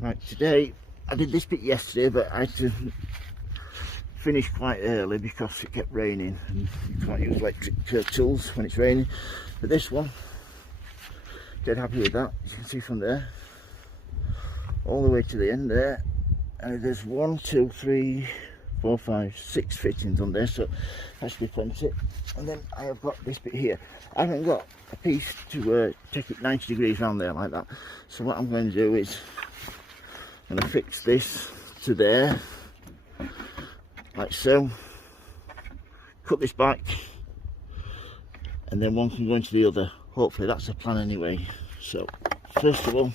Right, today I did this bit yesterday, but I had to finish quite early because it kept raining and you can't use electric tools when it's raining. But this one, dead happy with that. As you can see from there all the way to the end there, and there's 1, 2, 3, 4, 5, 6 fittings on there, so that should be plenty. And then I have got this bit here. I haven't got a piece to take it 90 degrees around there like that, so what I'm going to do is I'm going to fix this to there like so, cut this back, and then one can go into the other. Hopefully that's the plan anyway. So first of all,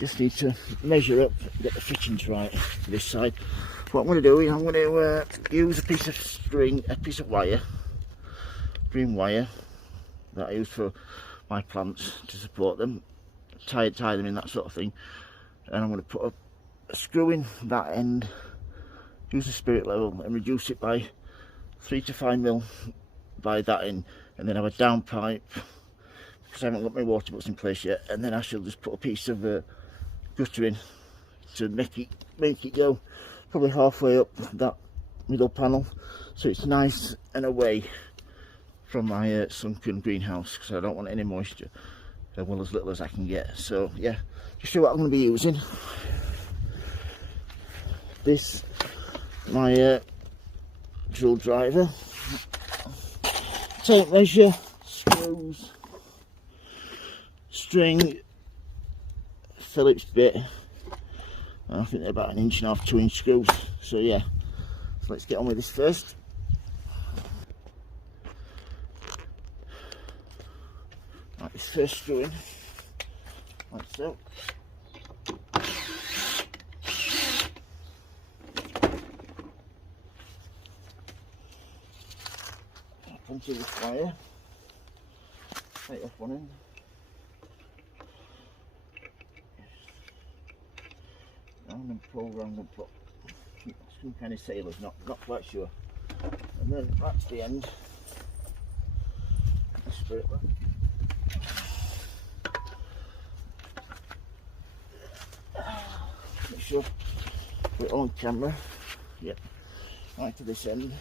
just need to measure up, get the fittings right for this side. What I'm going to do is I'm going to use a piece of string, a piece of wire, green wire that I use for my plants to support them, tie them in, that sort of thing. And I'm going to put a screw in that end, use the spirit level and reduce it by 3 to 5 mil by that end, and then have a down pipe because I haven't got my water butts in place yet. And then I shall just put a piece of guttering to make it go probably halfway up that middle panel, so it's nice and away from my sunken greenhouse, because I don't want any moisture, well, as little as I can get. So yeah, just show what I'm going to be using. This, my drill driver, tape measure, screws, string, Phillips bit. I think they're about 1.5 inch, 2 inch screws. So yeah, so let's get on with this first. Right, this first screw in, like so. Onto this wire, take off one end. Round and pull, round and pull. Some kind of sailors, not quite sure. And then that's the end. Straight back. Make sure we're on camera. Yep, right to this end.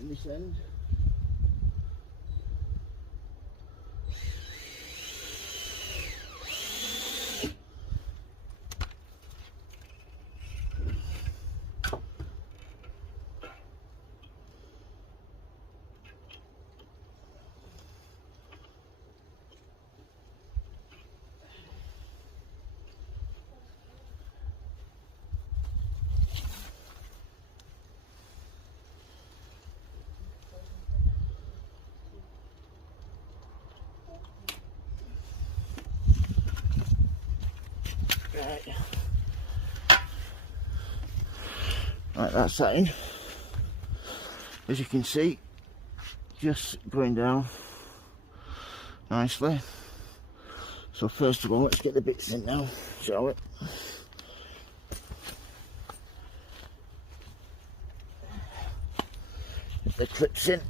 In this end. Right. Right, that's that in. As you can see, just going down nicely. So first of all, let's get the bits in now, shall we? Get the clips in.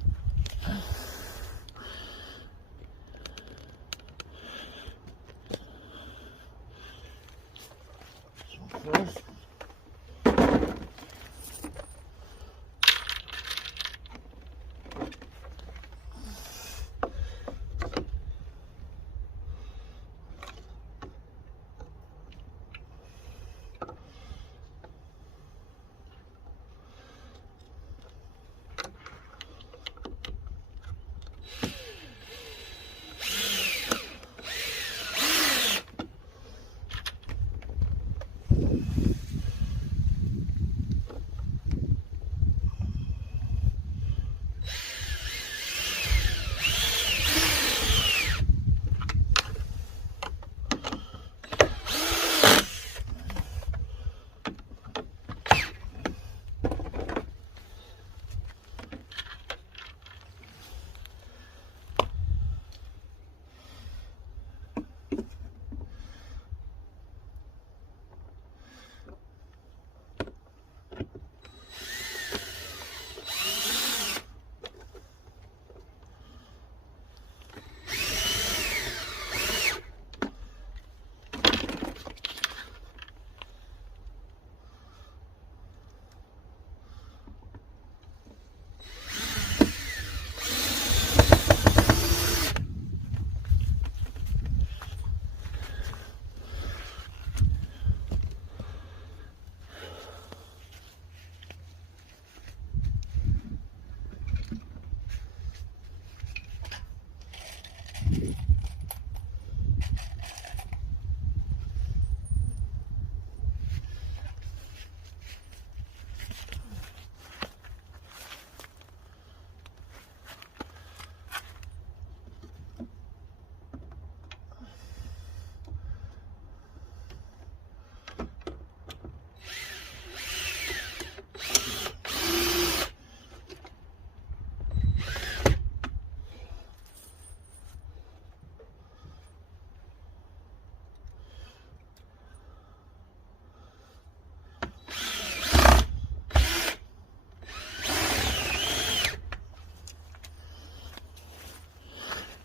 First.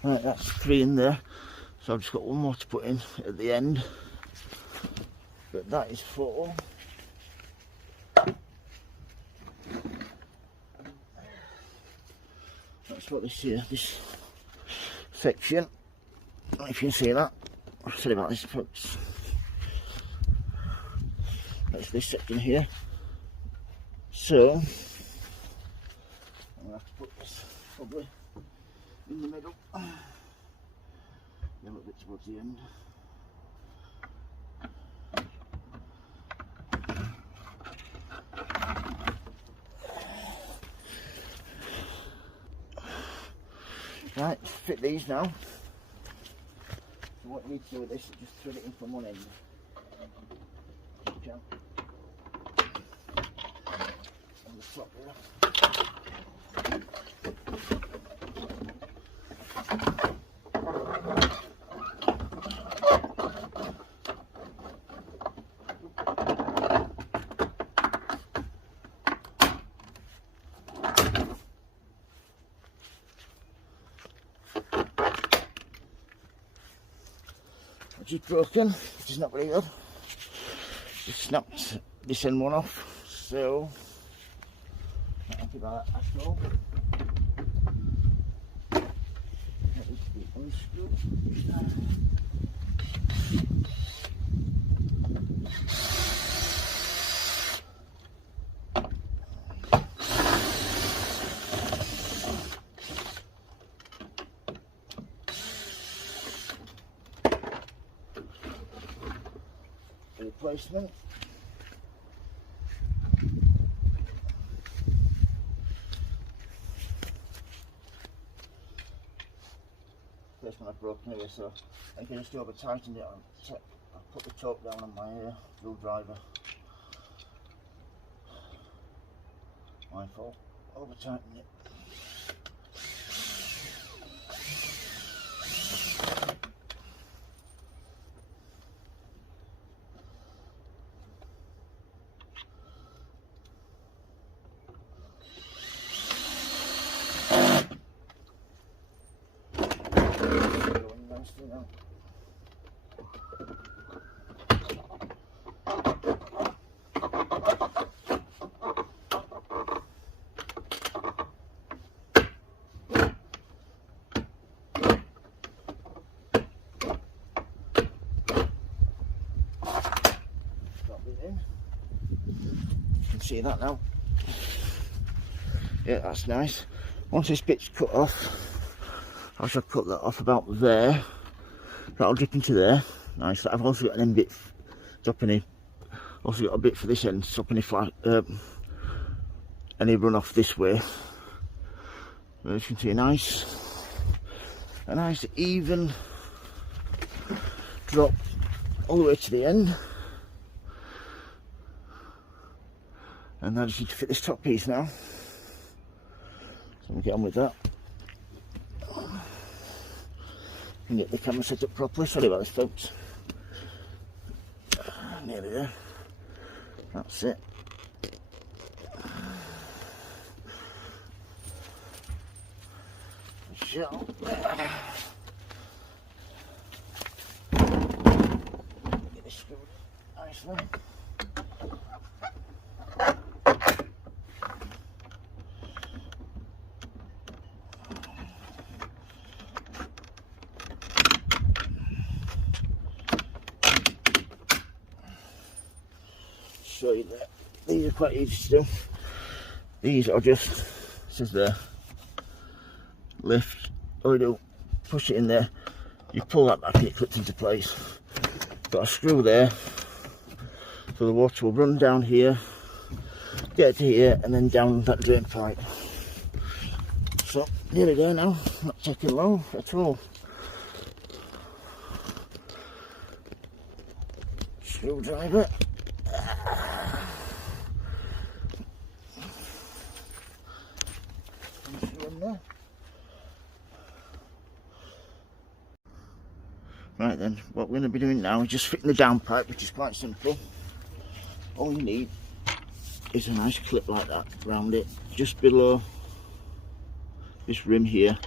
Right, that's 3 in there, so I've just got one more to put in at the end, but that is 4. That's what this section, I don't know if you can see that, I've said about this folks, that's this section here, so I'm going to have to put this probably in the middle, a little bit towards the end. Right, fit these now. So what you need to do with this is just thread it in from one end. Jump. On the top there. Which is broken, which is not very good. Just snapped this end one off, so not happy about that at all. That needs to be unscrewed. Replacement. First one I've broken here, so I can just over tighten it on. I put the top down on my wheel driver. My fault. Over tightening it. Going nicely now. You can see that now. Yeah, that's nice. Once this bit's cut off, I shall cut that off about there. That'll dip into there. Nice. I've also got an end bit stopping it. Also got a bit for this end stopping any run off this way. As you can see, a nice even drop all the way to the end. And I just need to fit this top piece now. So we'll get on with that. And get the camera set up properly. Sorry about this, folks. Nearly there. That's it. Shell. Get this screwed nicely. Show you that these are quite easy to do. These are just, this is there, lift, all you do, push it in there, you pull that back and it clips into place. Got a screw there, so the water will run down here, get to here, and then down that drain pipe. So nearly there now, not taking long at all. Screwdriver. Right then, what we're going to be doing now is just fitting the downpipe, which is quite simple. All you need is a nice clip like that around it, just below this rim here.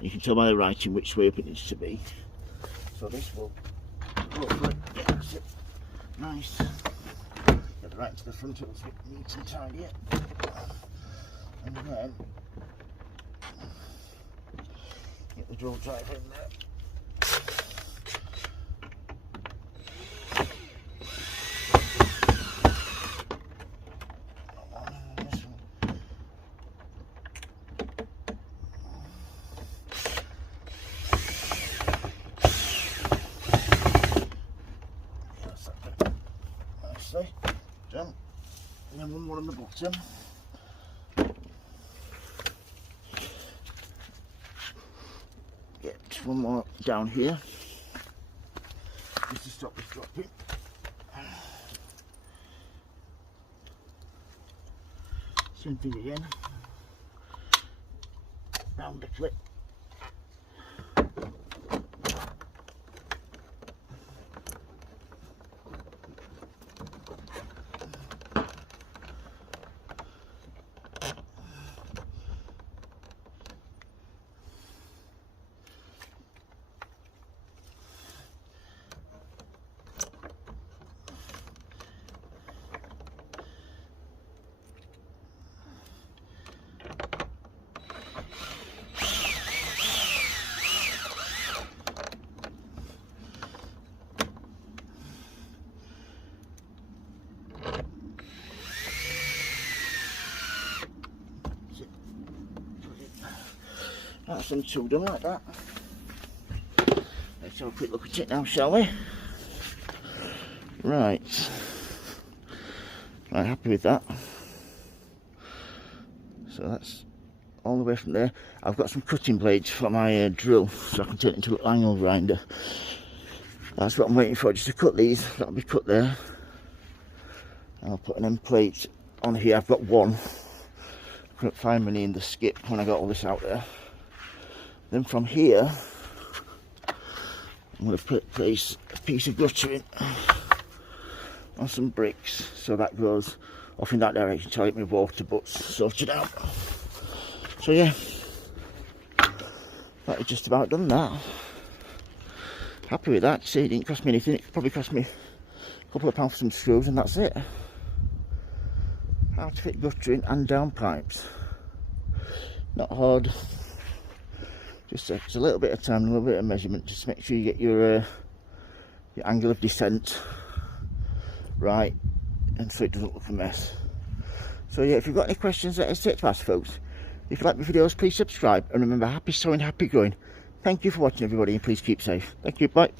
You can tell by the writing which way up it needs to be. So this will hopefully get it nice. Get it right to the front, it'll fit neat and tidy it. And then get the drill driver in there. Done. And then one more on the bottom. Get one more down here just to stop this dropping. Same thing again. Round the clip. That's them two done like that. Let's have a quick look at it now, shall we? Right. Right, happy with that. So that's all the way from there. I've got some cutting blades for my drill, so I can turn it into an angle grinder. That's what I'm waiting for, just to cut these. That'll be cut there. And I'll put an end plate on here. I've got one. couldn't find money in the skip when I got all this out there. Then from here, I'm going to place a piece of guttering on some bricks, so that goes off in that direction till I get my water butts sorted out. So yeah, that is just about done that. Happy with that. See, it didn't cost me anything. It probably cost me a couple of pounds for some screws, and that's it. How to fit guttering and down pipes. Not hard. Just takes a little bit of time, a little bit of measurement, just to make sure you get your angle of descent right, and so it doesn't look a mess. So yeah, if you've got any questions, don't hesitate to ask, folks. If you like my videos, please subscribe, and remember, happy sowing, happy growing. Thank you for watching, everybody, and please keep safe. Thank you, bye.